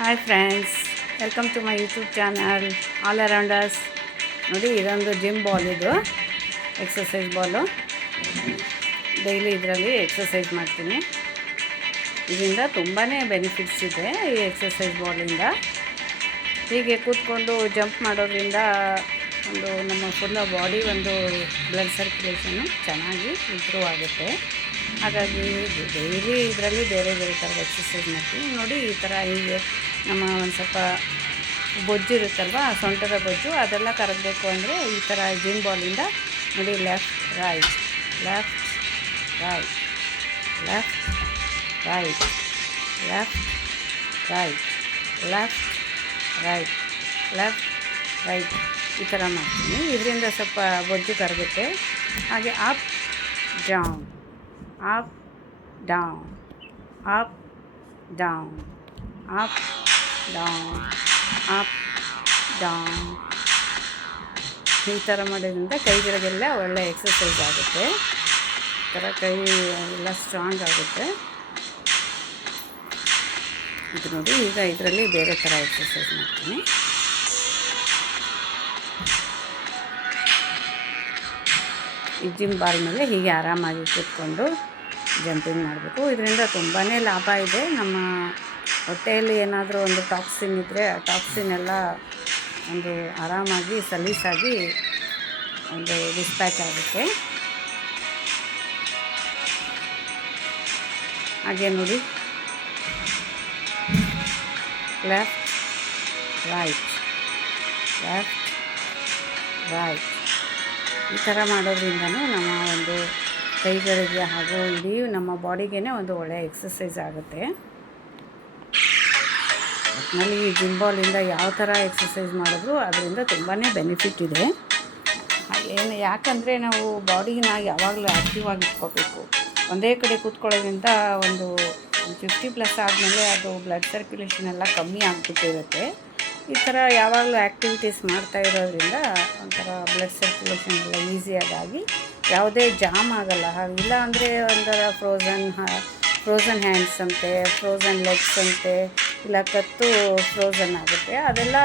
Hi friends, welcome to my YouTube channel all around us. ನೋಡಿ, ಇದೊಂದು gym ball, ಇದು exercise ball. Daily ಇದರಲ್ಲಿ exercise ಮಾಡ್ತೀನಿ. ಇದರಿಂದ ತುಂಬಾ ಬೆನಿಫಿಟ್ಸ್ ಇದೆ ಈ ಎಕ್ಸಸೈಸ್ ಬಾಲಿಂದ. ಹೀಗೆ ಕೂತ್ಕೊಂಡು ಜಂಪ್ ಮಾಡೋದ್ರಿಂದ ನಮ್ಮ ಫುಲ್ ಬಾಡಿ ಬ್ಲಡ್ ಸರ್ಕ್ಯುಲೇಷನ್ನು ಚೆನ್ನಾಗಿ ಇಂಪ್ರೂವ್ ಆಗುತ್ತೆ. ಹಾಗಾಗಿ ಡೈಲಿ ಇದರಲ್ಲಿ ಬೇರೆ ಬೇರೆ ಥರದ ಎಕ್ಸಸೈಸ್ ಮಾಡ್ತೀನಿ. ನೋಡಿ, ಈ ಥರ ಹೀಗೆ ನಮ್ಮ ಒಂದು ಸ್ವಲ್ಪ ಬೊಜ್ಜು ಇರುತ್ತಲ್ವ, ಸೊಂಟದ ಬೊಜ್ಜು, ಅದೆಲ್ಲ ಕರಗಬೇಕು ಅಂದರೆ ಈ ಥರ ಜಿಮ್ ಬಾಲಿಂದ ನೋಡಿ, left right left right left right left right left right left right ಈ ಥರ ಮಾಡ್ತೀನಿ. ಇದರಿಂದ ಸ್ವಲ್ಪ ಬೊಜ್ಜು ಕರಗುತ್ತೆ. ಹಾಗೆ up down up down up down up down up down ಈ ಥರ ಮಾಡೋದ್ರಿಂದ ಕೈಗಳಿಗೆಲ್ಲ ಒಳ್ಳೆ ಎಕ್ಸಸೈಸ್ ಆಗುತ್ತೆ. ಈ ಥರ ಕೈ ಎಲ್ಲ ಸ್ಟ್ರಾಂಗ್ ಆಗುತ್ತೆ. ಇದು ನೋಡಿ, ಈಗ ಇದರಲ್ಲಿ ಬೇರೆ ಥರ ಎಕ್ಸಸೈಸ್ ಮಾಡ್ತೀನಿ. ಈ ಜಿಮ್ ಬಾಲ್ ಮೇಲೆ ಹೀಗೆ ಆರಾಮಾಗಿ ಕೂತ್ಕೊಂಡು ಜಂಪಿಂಗ್ ಮಾಡಬೇಕು. ಇದರಿಂದ ತುಂಬಾ ಲಾಭ ಇದೆ. ನಮ್ಮ ಹೊಟ್ಟೆಯಲ್ಲಿ ಏನಾದರೂ ಒಂದು ಟಾಕ್ಸಿನ್ ಇದ್ದರೆ ಆ ಟಾಕ್ಸಿನ್ ಎಲ್ಲ ಆರಾಮಾಗಿ ಸಲೀಸಾಗಿ ಡಿಸ್ಪ್ಯಾಚ್ ಆಗುತ್ತೆ. ಹಾಗೆ ನೋಡಿ, ಲೆಫ್ಟ್ ರೈಟ್ ಲೆಫ್ಟ್ ರೈಟ್ ಈ ಥರ ಮಾಡೋದ್ರಿಂದನೂ ನಮ್ಮ ಕೈಗಳಿಗೆ ಹಾಗೂ ಇಡೀ ನಮ್ಮ ಬಾಡಿಗೇ ಒಳ್ಳೆಯ ಎಕ್ಸಸೈಸ್ ಆಗುತ್ತೆ. ಒಟ್ಟಿನಲ್ಲಿ ಈ ಜಿಮ್ ಬಾಲಿಂದ ಯಾವ ಥರ ಎಕ್ಸಸೈಸ್ ಮಾಡಿದ್ರು ಅದರಿಂದ ತುಂಬಾ ಬೆನಿಫಿಟ್ ಇದೆ. ಯಾಕಂದರೆ ನಾವು ಬಾಡಿನ ಯಾವಾಗಲೂ ಆ್ಯಕ್ಟಿವ್ ಆಗಿ ಇಟ್ಕೋಬೇಕು. ಒಂದೇ ಕಡೆ ಕೂತ್ಕೊಳ್ಳೋದ್ರಿಂದ 50+ ಆದಮೇಲೆ ಅದು ಬ್ಲಡ್ ಸರ್ಕ್ಯುಲೇಷನ್ ಎಲ್ಲ ಕಮ್ಮಿ ಆಗಿಬಿಟ್ಟಿರುತ್ತೆ. ಈ ಥರ ಯಾವಾಗಲೂ ಆ್ಯಕ್ಟಿವಿಟೀಸ್ ಮಾಡ್ತಾ ಇರೋದ್ರಿಂದ ಒಂಥರ ಬ್ಲಡ್ ಸರ್ಕ್ಯುಲೇಷನ್ ಎಲ್ಲ ಈಸಿಯಾಗಿ ಯಾವುದೇ ಜಾಮ್ ಆಗೋಲ್ಲ. ಇಲ್ಲ ಅಂದರೆ ಫ್ರೋಝನ್ ಹ್ಯಾಂಡ್ಸ್ ಅಂತೆ, ಫ್ರೋಝನ್ ಲೆಗ್ಸ್ ಅಂತೆ, ಇಲ್ಲ ಕತ್ತು ಫ್ರೋಝನ್ ಆಗುತ್ತೆ. ಅದೆಲ್ಲ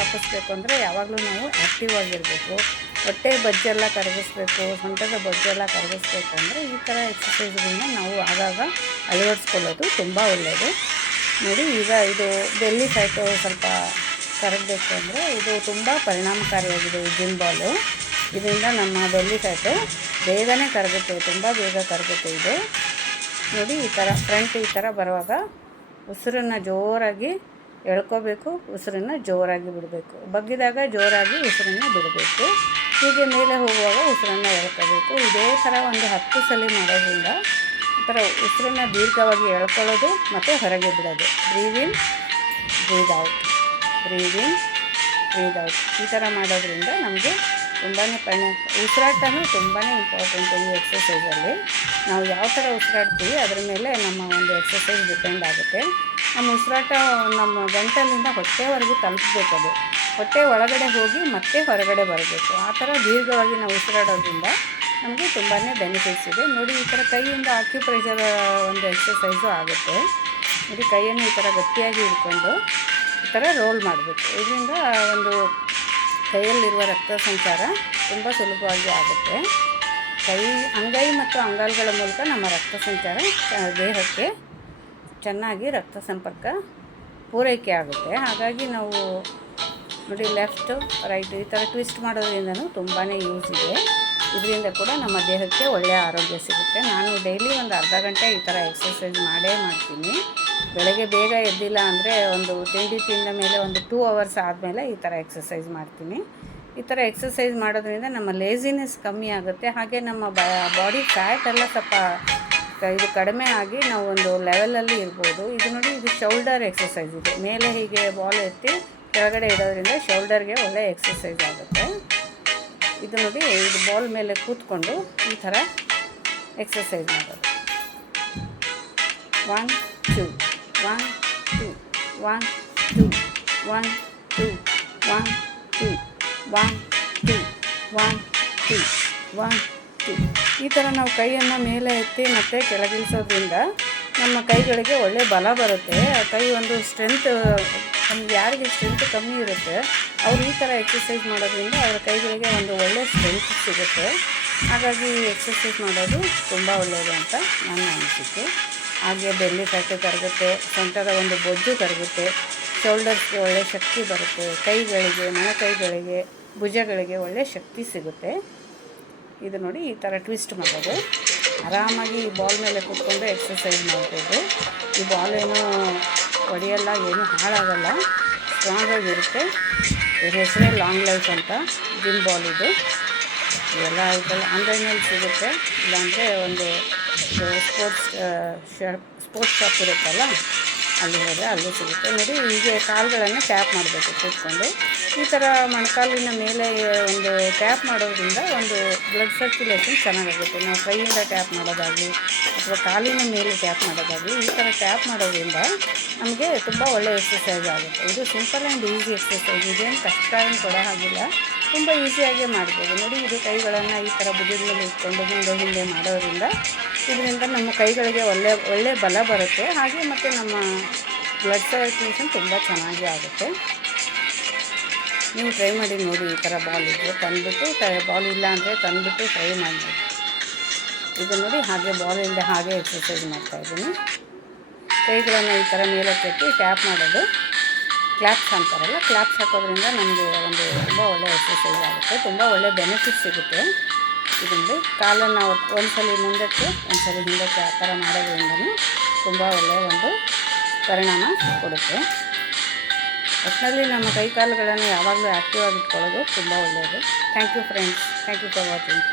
ತಪ್ಪಿಸ್ಬೇಕು ಅಂದರೆ ಯಾವಾಗಲೂ ನಾವು ಆ್ಯಕ್ಟಿವ್ ಆಗಿರಬೇಕು. ಹೊಟ್ಟೆ ಬೊಜ್ಜೆಲ್ಲ ಕರಗಿಸ್ಬೇಕು, ಸೊಂಟದ ಬೊಜ್ಜೆಲ್ಲ ಕರಗಿಸ್ಬೇಕು ಅಂದರೆ ಈ ಥರ ಎಕ್ಸಸೈಸ್ಗಳನ್ನ ನಾವು ಆಗಾಗ ಅಳವಡಿಸ್ಕೊಳ್ಳೋದು ತುಂಬ ಒಳ್ಳೆಯದು. ನೋಡಿ, ಈಗ ಇದು ಬೆಲ್ಲಿ ಫ್ಯಾಟು ಸ್ವಲ್ಪ ಕರಗಬೇಕು ಅಂದರೆ ಇದು ತುಂಬ ಪರಿಣಾಮಕಾರಿಯಾಗಿದೆ ಈ ಜಿಮ್ ಬಾಲು. ಇದರಿಂದ ನಮ್ಮ ಬೆಲ್ಲಿ ಫ್ಯಾಟು ಬೇಗನೆ ಕರಗುತ್ತೆ, ತುಂಬ ಬೇಗ ಕರಗುತ್ತೆ ಇದು. ನೋಡಿ, ಈ ಥರ ಫ್ರಂಟ್ ಈ ಥರ ಬರುವಾಗ ಉಸಿರನ್ನು ಜೋರಾಗಿ ಎಳ್ಕೋಬೇಕು, ಉಸಿರನ್ನು ಜೋರಾಗಿ ಬಿಡಬೇಕು. ಬಗ್ಗಿದಾಗ ಜೋರಾಗಿ ಉಸಿರನ್ನು ಬಿಡಬೇಕು. ಹೀಗೆ ಮೇಲೆ ಹೋಗುವಾಗ ಉಸಿರನ್ನು ಎಳ್ಕೋಬೇಕು. ಇದೇ ಥರ 10 ಸಲ ಮಾಡೋದ್ರಿಂದ ಈ ಥರ ಉಸಿರನ್ನು ದೀರ್ಘವಾಗಿ ಎಳ್ಕೊಳ್ಳೋದು ಮತ್ತು ಹೊರಗೆ ಬಿಡೋದು. ಬ್ರೀದ್ ಇನ್ ಬ್ರೀದ್ ಔಟ್ ಬ್ರೀದ್ ಇನ್ ಬ್ರೀದ್ ಔಟ್ ಈ ಥರ ಮಾಡೋದ್ರಿಂದ ನಮಗೆ ತುಂಬಾ ಉಸಿರಾಟನೂ ತುಂಬಾ ಇಂಪಾರ್ಟೆಂಟು ಈ ಎಕ್ಸಸೈಸಲ್ಲಿ. ನಾವು ಯಾವ ಥರ ಉಸಿರಾಡ್ತೀವಿ ಅದರ ಮೇಲೆ ನಮ್ಮ ಎಕ್ಸಸೈಸ್ ಡಿಪೆಂಡ್ ಆಗುತ್ತೆ. ನಮ್ಮ ಉಸಿರಾಟ ನಮ್ಮ ಗಂಟಲಿಂದ ಹೊಟ್ಟೆವರೆಗೂ ತಲುಪಬೇಕು. ಅದು ಹೊಟ್ಟೆ ಒಳಗಡೆ ಹೋಗಿ ಮತ್ತೆ ಹೊರಗಡೆ ಬರಬೇಕು. ಆ ಥರ ದೀರ್ಘವಾಗಿ ನಾವು ಉಸಿರಾಡೋದ್ರಿಂದ ನಮಗೆ ತುಂಬಾ ಬೆನಿಫಿಟ್ಸ್ ಇದೆ. ನೋಡಿ, ಈ ಥರ ಕೈಯಿಂದ ಆಕ್ಯುಪ್ರೆಷರ್ ಎಕ್ಸಸೈಸು ಆಗುತ್ತೆ. ನೋಡಿ, ಕೈಯನ್ನು ಈ ಥರ ಗಟ್ಟಿಯಾಗಿ ಹಿಡ್ಕೊಂಡು ಈ ಥರ ರೋಲ್ ಮಾಡಬೇಕು. ಇದರಿಂದ ಕೈಯಲ್ಲಿರುವ ರಕ್ತ ಸಂಚಾರ ತುಂಬ ಸುಲಭವಾಗಿ ಆಗುತ್ತೆ. ಅಂಗೈ ಮತ್ತು ಅಂಗಾಲುಗಳ ಮೂಲಕ ನಮ್ಮ ರಕ್ತ ಸಂಚಾರ ದೇಹಕ್ಕೆ ಚೆನ್ನಾಗಿ ರಕ್ತ ಸಂಪರ್ಕ ಪೂರೈಕೆ ಆಗುತ್ತೆ. ಹಾಗಾಗಿ ನಾವು ನೋಡಿ, ಲೆಫ್ಟು ರೈಟು ಈ ಥರ ಟ್ವಿಸ್ಟ್ ಮಾಡೋದ್ರಿಂದನೂ ತುಂಬಾ ಯೂಸ್ ಇದೆ. ಇದರಿಂದ ಕೂಡ ನಮ್ಮ ದೇಹಕ್ಕೆ ಒಳ್ಳೆಯ ಆರೋಗ್ಯ ಸಿಗುತ್ತೆ. ನಾನು ಡೈಲಿ ಅರ್ಧ ಗಂಟೆ ಈ ಥರ ಎಕ್ಸಸೈಸ್ ಮಾಡ್ತೀನಿ. ಬೆಳಗ್ಗೆ ಬೇಗ ಎದ್ದಿಲ್ಲ ಅಂದರೆ ತಿಂಡಿ ತಿಂದ ಮೇಲೆ 2 ಅವರ್ಸ್ ಆದಮೇಲೆ ಈ ಥರ ಎಕ್ಸಸೈಸ್ ಮಾಡ್ತೀನಿ. ಈ ಥರ ಎಕ್ಸಸೈಸ್ ಮಾಡೋದ್ರಿಂದ ನಮ್ಮ ಲೇಜಿನೆಸ್ ಕಮ್ಮಿ ಆಗುತ್ತೆ. ಹಾಗೆ ನಮ್ಮ ಬಾಡಿ ಫ್ಯಾಟ್ ಎಲ್ಲ ಸ್ವಲ್ಪ ಇದು ಕಡಿಮೆ ಆಗಿ ನಾವು ಲೆವೆಲಲ್ಲಿ ಇರ್ಬೋದು. ಇದು ನೋಡಿ, ಇದು ಶೋಲ್ಡರ್ ಎಕ್ಸಸೈಸ್ ಇದೆ. ಮೇಲೆ ಹೀಗೆ ಬಾಲ್ ಎತ್ತಿ ಕೆಳಗಡೆ ಇಡೋದ್ರಿಂದ ಶೋಲ್ಡರ್ಗೆ ಒಳ್ಳೆಯ ಎಕ್ಸಸೈಸ್ ಆಗುತ್ತೆ. ಇದು ನೋಡಿ, ಇದು ಬಾಲ್ ಮೇಲೆ ಕೂತ್ಕೊಂಡು ಈ ಥರ ಎಕ್ಸಸೈಸ್ ಮಾಡೋದು. 1 2 1 2 1 2 1 2 1 2 1 2 1 2 1 2 ಈ ಥರ ನಾವು ಕೈಯನ್ನು ಮೇಲೆ ಎತ್ತಿ ಮತ್ತು ಕೆಳಗಿಳಿಸೋದ್ರಿಂದ ನಮ್ಮ ಕೈಗಳಿಗೆ ಒಳ್ಳೆ ಬಲ ಬರುತ್ತೆ. ಕೈ ಒಂದು ಸ್ಟ್ರೆಂತ್, ನಮ್ಗೆ ಯಾರಿಗೆ ಸ್ಟ್ರೆಂತ್ ಕಮ್ಮಿ ಇರುತ್ತೆ ಅವ್ರು ಈ ಥರ ಎಕ್ಸಸೈಸ್ ಮಾಡೋದ್ರಿಂದ ಅವರ ಕೈಗಳಿಗೆ ಒಂದು ಒಳ್ಳೆ ಸ್ಟ್ರೆಂತ್ ಸಿಗುತ್ತೆ. ಹಾಗಾಗಿ ಎಕ್ಸಸೈಸ್ ಮಾಡೋದು ತುಂಬ ಒಳ್ಳೆಯದು ಅಂತ ನನ್ನ ಅನಿಸಿಕೆ. ಹಾಗೆ ಬೆಲ್ಲಿ ಫ್ಯಾಟು ಕರಗುತ್ತೆ, ಸೊಂಟದ ಒಂದು ಬೊಜ್ಜು ಕರಗುತ್ತೆ, ಶೋಲ್ಡರ್ಸ್ಗೆ ಒಳ್ಳೆ ಶಕ್ತಿ ಬರುತ್ತೆ, ಕೈಗಳಿಗೆ, ಮೊಣಕೈಗಳಿಗೆ, ಭುಜಗಳಿಗೆ ಒಳ್ಳೆ ಶಕ್ತಿ ಸಿಗುತ್ತೆ. ಇದು ನೋಡಿ ಈ ಥರ ಟ್ವಿಸ್ಟ್ ಮಾಡೋದು. ಆರಾಮಾಗಿ ಈ ಬಾಲ್ ಮೇಲೆ ಕೂತ್ಕೊಂಡು ಎಕ್ಸಸೈಸ್ ಮಾಡ್ಬೋದು. ಈ ಬಾಲ್ ಏನೂ ಹೊಡೆಯಲ್ಲ, ಏನೂ ಹಾಳಾಗಲ್ಲ, ಸ್ಟ್ರಾಂಗಾಗಿರುತ್ತೆ. ಇದ್ರ ಹೆಸರೇ ಲಾಂಗ್ ಲೈಫ್ ಅಂತ. ಜಿಮ್ ಬಾಲ್ ಇದು. ಇವೆಲ್ಲ ಇದೆಲ್ಲ ಆನ್ಲೈನಲ್ಲಿ ಸಿಗುತ್ತೆ, ಇಲ್ಲಾಂದರೆ ಒಂದು ಸ್ಪೋರ್ಟ್ಸ್ ಶಾಪ್ ಇರುತ್ತಲ್ಲ ಅಲ್ಲಿ ಹೋದರೆ ಅಲ್ಲೂ ಸಿಗುತ್ತೆ. ನೋಡಿ ಹೀಗೆ ಕಾಲುಗಳನ್ನು ಟ್ಯಾಪ್ ಮಾಡಬೇಕು ಕೂತ್ಕೊಂಡು. ಈ ಥರ ಮೊಣಕಾಲಿನ ಮೇಲೆ ಒಂದು ಟ್ಯಾಪ್ ಮಾಡೋದ್ರಿಂದ ಒಂದು ಬ್ಲಡ್ ಸರ್ಕ್ಯುಲೇಷನ್ ಚೆನ್ನಾಗಾಗುತ್ತೆ. ನಾವು ಕೈಯಿಂದ ಟ್ಯಾಪ್ ಮಾಡೋದಾಗಲಿ ಅಥವಾ ಕಾಲಿನ ಮೇಲೆ ಟ್ಯಾಪ್ ಮಾಡೋದಾಗಲಿ ಈ ಥರ ಟ್ಯಾಪ್ ಮಾಡೋದ್ರಿಂದ ನಮಗೆ ತುಂಬ ಒಳ್ಳೆಯ ಎಕ್ಸಸೈಸ್ ಆಗುತ್ತೆ. ಇದು ಸಿಂಪಲ್ ಆ್ಯಂಡ್ ಈಸಿ ಎಕ್ಸಸೈಸ್, ಇದೇನು ಕಷ್ಟ ಏನು ಕೊಡೋ ಹಾಗಿಲ್ಲ, ತುಂಬ ಈಸಿಯಾಗಿ ಮಾಡ್ಬೋದು. ನೋಡಿ ಇದು ಕೈಗಳನ್ನು ಈ ಥರ ಭುಜದ ಮೇಲೆ ಇಟ್ಕೊಂಡು ಹಿಂದೆ ಮಾಡೋದ್ರಿಂದ ಇದರಿಂದ ನಮ್ಮ ಕೈಗಳಿಗೆ ಒಳ್ಳೆ ಬಲ ಬರುತ್ತೆ. ಹಾಗೆ ಮತ್ತು ನಮ್ಮ ಬ್ಲಡ್ ಸರ್ಕ್ಯುಲೇಷನ್ ತುಂಬ ಚೆನ್ನಾಗಿ ಆಗುತ್ತೆ. ನೀವು ಟ್ರೈ ಮಾಡಿ ನೋಡಿ. ಈ ಥರ ಬಾಲ್ ಇದ್ದರೆ ತಂದುಬಿಟ್ಟು, ಬಾಲ್ ಇಲ್ಲ ಅಂದರೆ ತಂದುಬಿಟ್ಟು ಟ್ರೈ ಮಾಡಿ. ಇದು ನೋಡಿ ಹಾಗೆ ಬಾಲ್ ಇಲ್ಲದೆ ಹಾಗೆ ಎಕ್ಸಸೈಸ್ ಮಾಡ್ತಾಯಿದ್ದೀನಿ. ಕೈಗಳನ್ನು ಈ ಥರ ಮೇಲೆ ಕೆತ್ತಿ ಟ್ಯಾಪ್ ಮಾಡೋದು, ಕ್ಲಾಪ್ಸ್ ಅಂತಾರಲ್ಲ, ಕ್ಲಾಪ್ಸ್ ಹಾಕೋದ್ರಿಂದ ನಮಗೆ ಒಂದು ತುಂಬ ಒಳ್ಳೆ ಎಕ್ಸಸೈಸ್ ಆಗುತ್ತೆ, ತುಂಬ ಒಳ್ಳೆ ಬೆನಿಫಿಟ್ ಸಿಗುತ್ತೆ. ಇದರಿಂದ ಕಾಲನ್ನು ಒಂದು ಸಲ ಮುಂದಕ್ಕೆ ಒಂದು ಸಲ ಹಿಂದಕ್ಕೆ ಆ ಥರ ಮಾಡೋದ್ರಿಂದನೂ ತುಂಬ ಒಳ್ಳೆಯ ಒಂದು ಪರಿಣಾಮ ಕೊಡುತ್ತೆ. ಒಟ್ಟಿನಲ್ಲಿ ನಮ್ಮ ಕೈ ಕಾಲುಗಳನ್ನು ಯಾವಾಗಲೂ ಆ್ಯಕ್ಟಿವ್ ಆಗಿ ಇಟ್ಕೊಳ್ಳೋದು ತುಂಬ ಒಳ್ಳೆಯದು. Thank you friends, thank you for watching.